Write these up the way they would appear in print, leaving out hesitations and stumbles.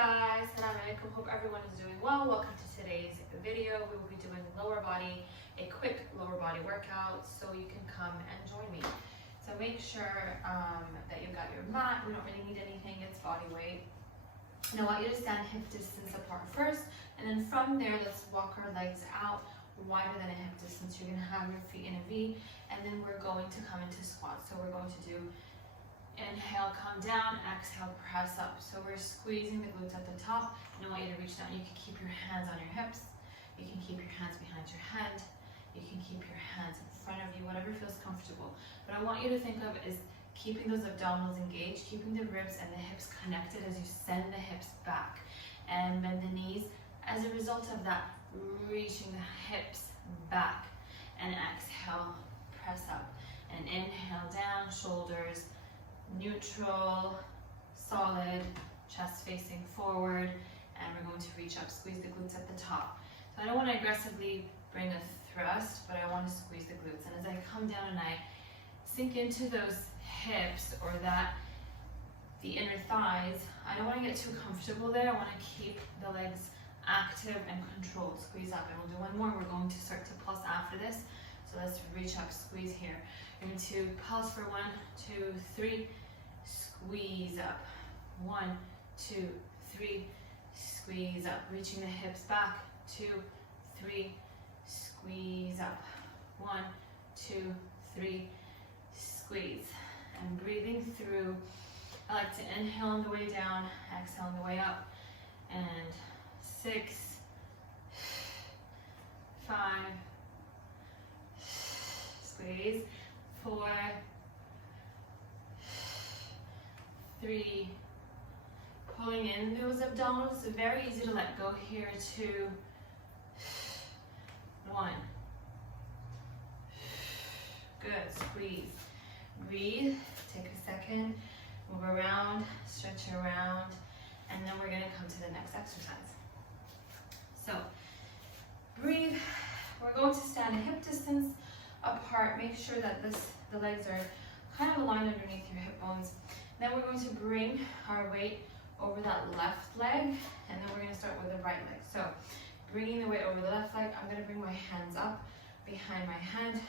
guys, Assalamu alaikum. Hope everyone is doing well. Welcome to today's video. We will be doing lower body, a quick lower body workout, so you can come and join me. So make sure that you've got your mat. We don't really need anything, it's body weight. And I want you to stand hip distance apart first, and then from there, let's walk our legs out wider than a hip distance. You're gonna have your feet in a V, and then we're going to come into squat. So we're going to do inhale, come down, exhale, press up. So we're squeezing the glutes at the top, and I want you to reach down. You can keep your hands on your hips. You can keep your hands behind your head. You can keep your hands in front of you, whatever feels comfortable. What I want you to think of is keeping those abdominals engaged, keeping the ribs and the hips connected as you send the hips back and bend the knees. As a result of that, reaching the hips back, and exhale, press up, and inhale down, shoulders neutral, solid, chest facing forward, and we're going to reach up, squeeze the glutes at the top. So I don't want to aggressively bring a thrust, but I want to squeeze the glutes. And as I come down and I sink into those hips or the inner thighs, I don't want to get too comfortable there. I want to keep the legs active and controlled. Squeeze up, and we'll do one more. We're going to start to pulse after this. So let's reach up, squeeze here. We're going to pulse for 1, 2, 3, squeeze up. 1, 2, 3, squeeze up. Reaching the hips back. 2, 3, squeeze up. 1, 2, 3, squeeze. And breathing through. I like to inhale on the way down, exhale on the way up. And 6, 5, squeeze, 4, 3, pulling in those abdominals. Very easy to let go here. 2, 1. Good, squeeze. Breathe, take a second, move around, stretch around, and then we're gonna come to the next exercise. So, breathe. We're going to stand hip distance apart. Make sure that the legs are kind of aligned underneath your hip bones. Then we're going to bring our weight over that left leg, and then we're going to start with the right leg. So, bringing the weight over the left leg, I'm going to bring my hands up behind my head,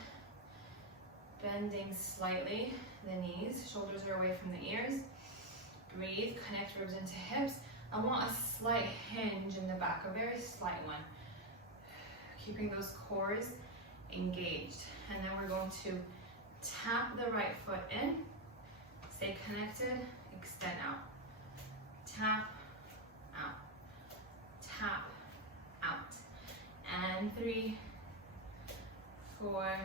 bending slightly the knees, shoulders are away from the ears. Breathe, connect ribs into hips. I want a slight hinge in the back, a very slight one. Keeping those cores engaged. And then we're going to tap the right foot in, stay connected, extend out. Tap, out. Tap, out. And 3, 4,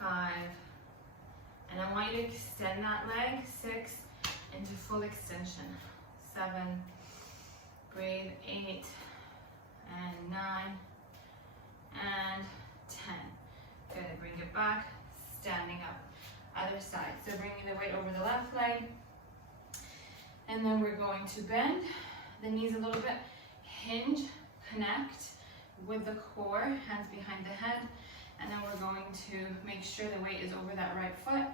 5. And I want you to extend that leg. 6, into full extension. 7, breathe, 8, and 9, and 10. Good, bring it back, standing up. Other side, so bringing the weight over the left leg, and then we're going to bend the knees a little bit, hinge, connect with the core, hands behind the head, and then we're going to make sure the weight is over that right foot,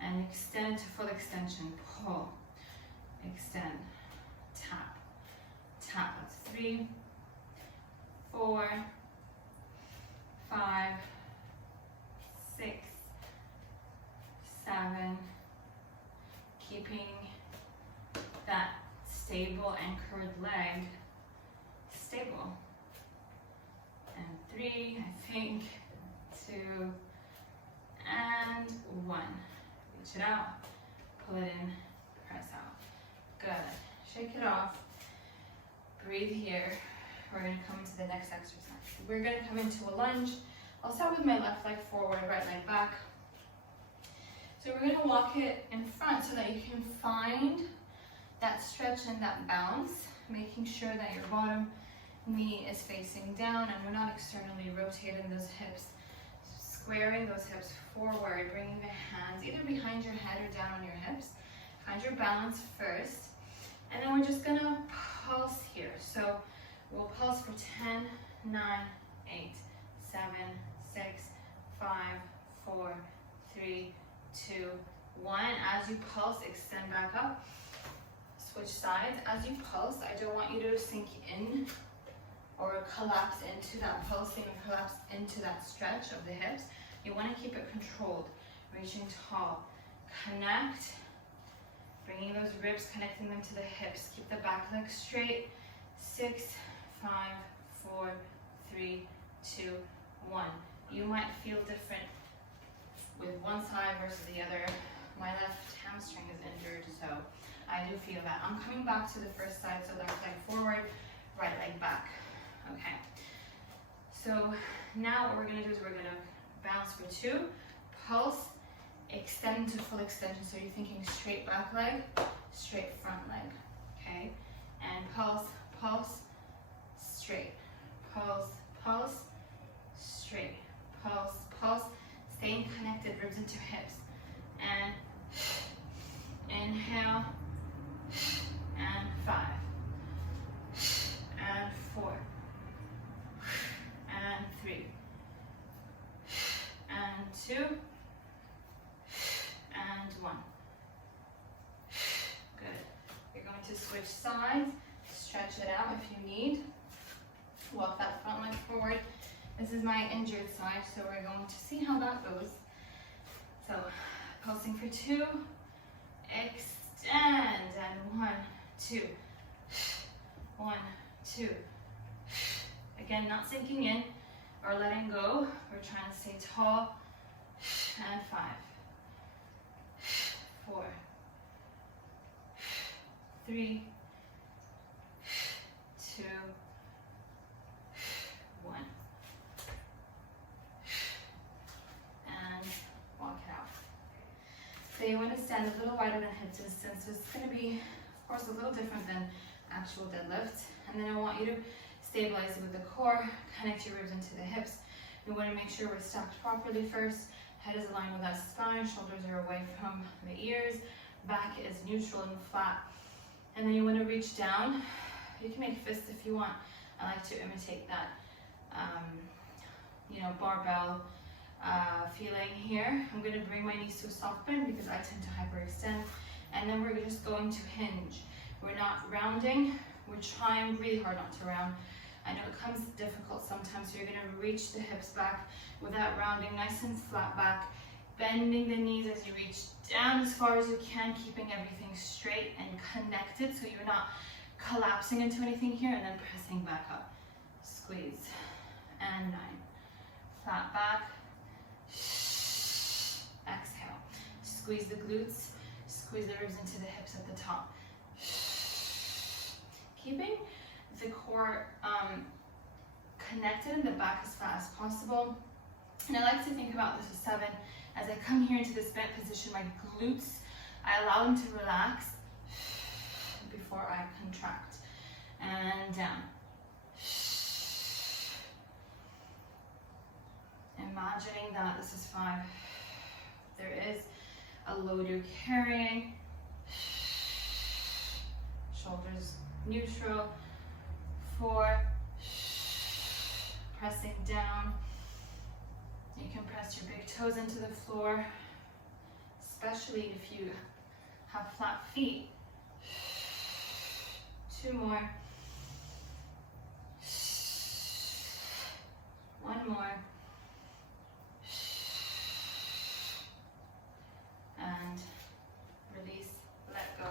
and extend to full extension, pull, extend, tap, tap. That's 3, 4, 5, 6, 7, keeping that stable anchored leg stable. And 3, I think, 2, and 1. Reach it out, pull it in, press out. Good. Shake it off. Breathe here. We're going to come into the next exercise. We're going to come into a lunge. I'll start with my left leg forward, right leg back. So we're going to walk it in front so that you can find that stretch and that bounce, making sure that your bottom knee is facing down and we're not externally rotating those hips. Squaring those hips forward, bringing the hands either behind your head or down on your hips. Find your balance first. And then we're just going to pulse here. So we'll pulse for 10, 9, 8, 7, 6, 5, 4, 3, 2, 1. As you pulse, extend back up. Switch sides. As you pulse, I don't want you to sink in or collapse into that pulsing or collapse into that stretch of the hips. You want to keep it controlled, reaching tall. Connect, bringing those ribs, connecting them to the hips. Keep the back leg straight. 6, 5, 4, 3, 2, 1. You might feel different with one side versus the other. My left hamstring is injured, so I do feel that. I'm coming back to the first side, so left leg forward, right leg back. Okay. So now what we're gonna do is we're gonna bounce for 2, pulse, extend to full extension. So you're thinking straight back leg, straight front leg, okay? And pulse, pulse, straight, pulse, pulse, straight, pulse, pulse, staying connected, ribs into hips. And inhale, and 5, and 4, and 3, and 2, and 1. Good. You're going to switch sides, stretch it out if you need. Walk that front leg forward. This is my injured side, so we're going to see how that goes. So, pulsing for 2, extend, and 1, 2, 1, 2. Again, not sinking in or letting go. We're trying to stay tall. And 5, 4, 3, 2, 1. And walk it out. So you want to stand a little wider than hip distance. So it's going to be, of course, a little different than actual deadlift. And then I want you to stabilize it with the core, connect your ribs into the hips. You want to make sure we're stacked properly first. Head is aligned with that spine, shoulders are away from the ears, back is neutral and flat. And then you want to reach down. You can make fists if you want. I like to imitate that, barbell feeling here. I'm going to bring my knees to a soft bend because I tend to hyperextend. And then we're just going to hinge. We're not rounding. We're trying really hard not to round. I know it comes difficult sometimes, so you're going to reach the hips back without rounding, nice and flat back, bending the knees as you reach down as far as you can, keeping everything straight and connected so you're not collapsing into anything here, and then pressing back up. Squeeze. And 9. Flat back. Exhale. Squeeze the glutes, squeeze the ribs into the hips at the top. Keeping the core connected in the back as fast as possible. And I like to think about this as 7. As I come here into this bent position, my glutes, I allow them to relax before I contract. And down. Imagining that this is 5. There is a load you're carrying. Shoulders neutral. 4. Pressing down. You can press your big toes into the floor, especially if you have flat feet. 2 more. 1 more. And release, let go,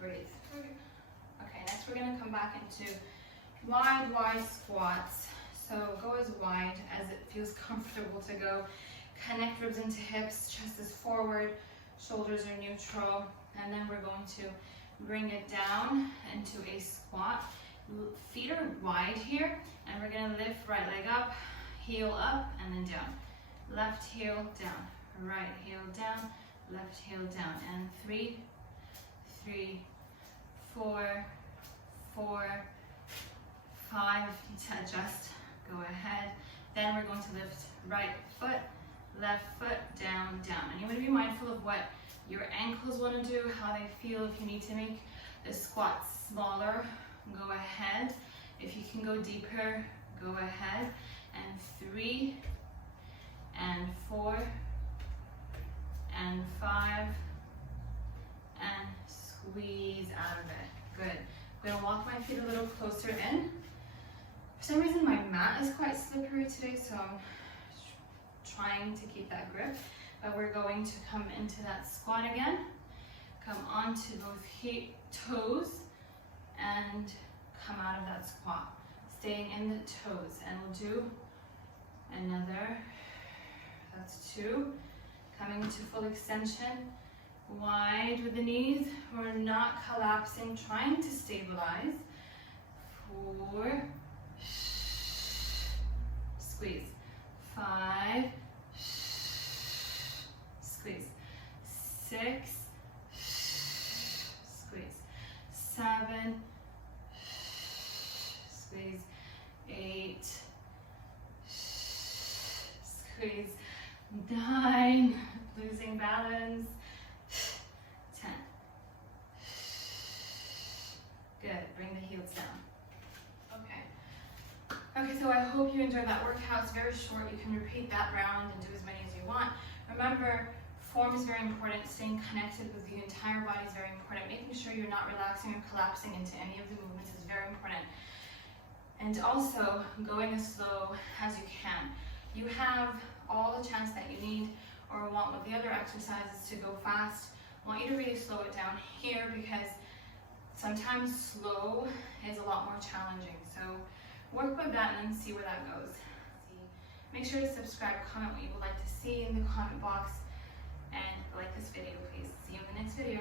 breathe. Okay, next we're going to come back into wide squats. So go as wide as it feels comfortable to go. Connect ribs into hips, chest is forward, shoulders are neutral, and then we're going to bring it down into a squat. Feet are wide here, and we're going to lift right leg up, heel up, and then down. Left heel down, right heel down, left heel down, and 3, 3, 4, 4, 5. If you need to adjust, go ahead. Then we're going to lift right foot, left foot, down, down. And you want to be mindful of what your ankles want to do, how they feel. If you need to make the squat smaller, go ahead. If you can go deeper, go ahead. And 3, and 4, and 5, and squeeze out of it. Good. I'm gonna walk my feet a little closer in. For some reason my mat is quite slippery today, so I'm trying to keep that grip. But we're going to come into that squat again. Come onto both toes and come out of that squat. Staying in the toes, and we'll do another. That's 2. Coming to full extension, wide with the knees. We're not collapsing, trying to stabilize. 4, squeeze. 5, squeeze. 6, squeeze. 7, squeeze. 8, squeeze. 9, losing balance. 10. Good, bring the heels down. Okay, so I hope you enjoyed that workout. It's very short. You can repeat that round and do as many as you want. Remember, form is very important. Staying connected with the entire body is very important. Making sure you're not relaxing or collapsing into any of the movements is very important. And also, going as slow as you can. You have all the chance that you need or want with the other exercises to go fast. I want you to really slow it down here because sometimes slow is a lot more challenging. So work with that and then see where that goes. Make sure to subscribe, comment what you would like to see in the comment box, and like this video, please. See you in the next video.